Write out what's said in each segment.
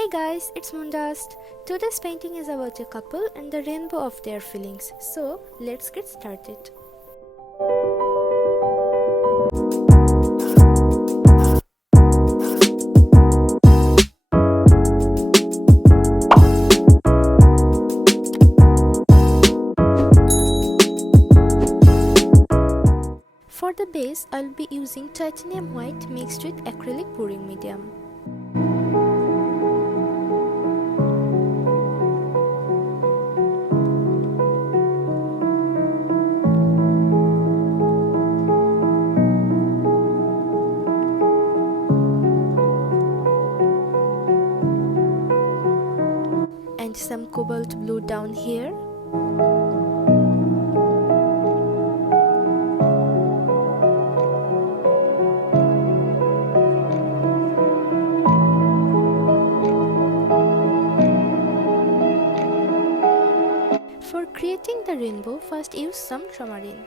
Hey guys, it's MoonDust. Today's painting is about a couple and the rainbow of their feelings. So, let's get started. For the base, I'll be using titanium white mixed with acrylic pouring medium. And some cobalt blue down here. For creating the rainbow, first use some ultramarine.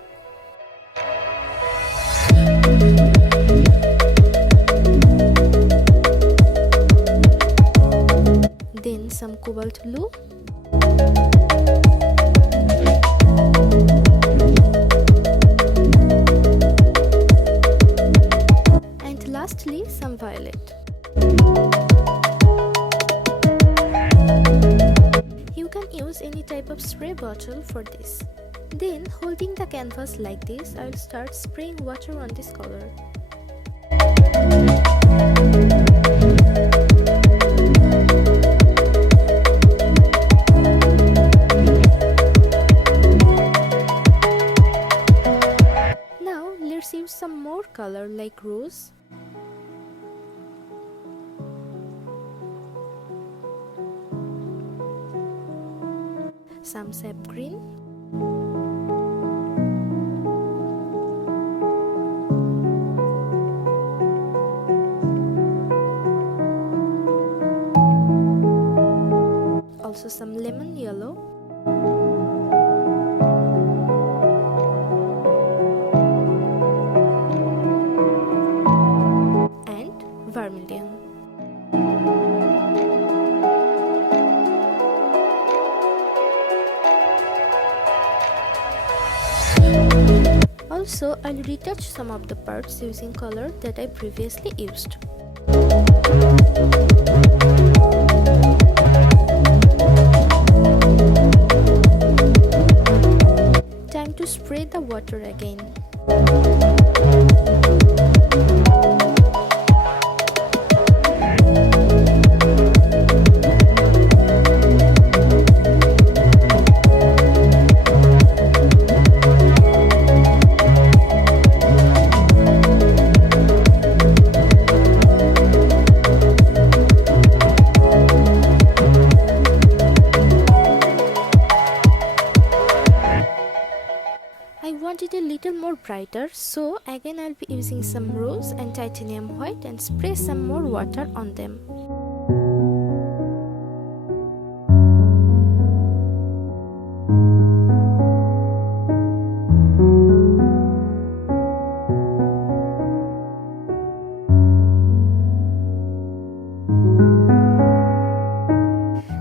Then some cobalt blue. And lastly, some violet. You can use any type of spray bottle for this. Then, holding the canvas like this, I will start spraying water on this color. Now, let's use some more color like rose. Some sap green, also some lemon yellow, and vermilion. Also, I'll retouch some of the parts using color that I previously used. Time to spray the water again. I want it a little more brighter, so again I'll be using some rose and titanium white and spray some more water on them.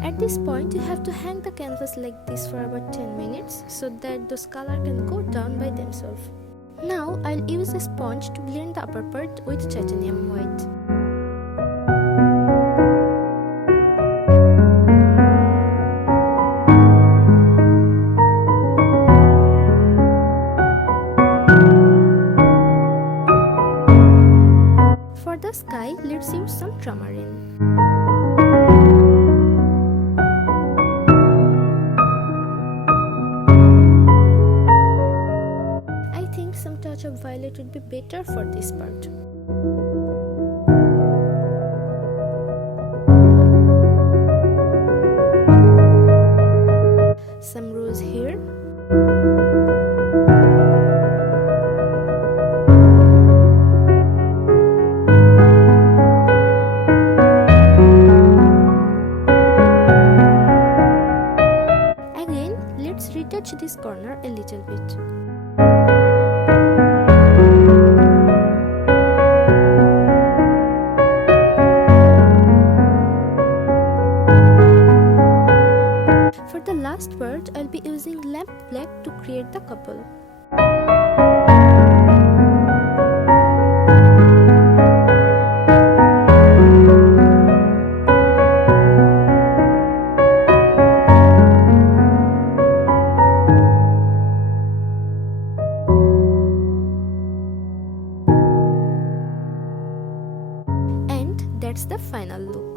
At this point, you have to hang the canvas like this for about 10 minutes so that those colors can go down by themselves. Now, I'll use a sponge to blend the upper part with titanium white. For the sky, let's use some ultramarine. Some touch of violet would be better for this part. Some rose here. Again, let's retouch this corner a little bit. the last part, I'll be using lamp black to create the couple. And that's the final look.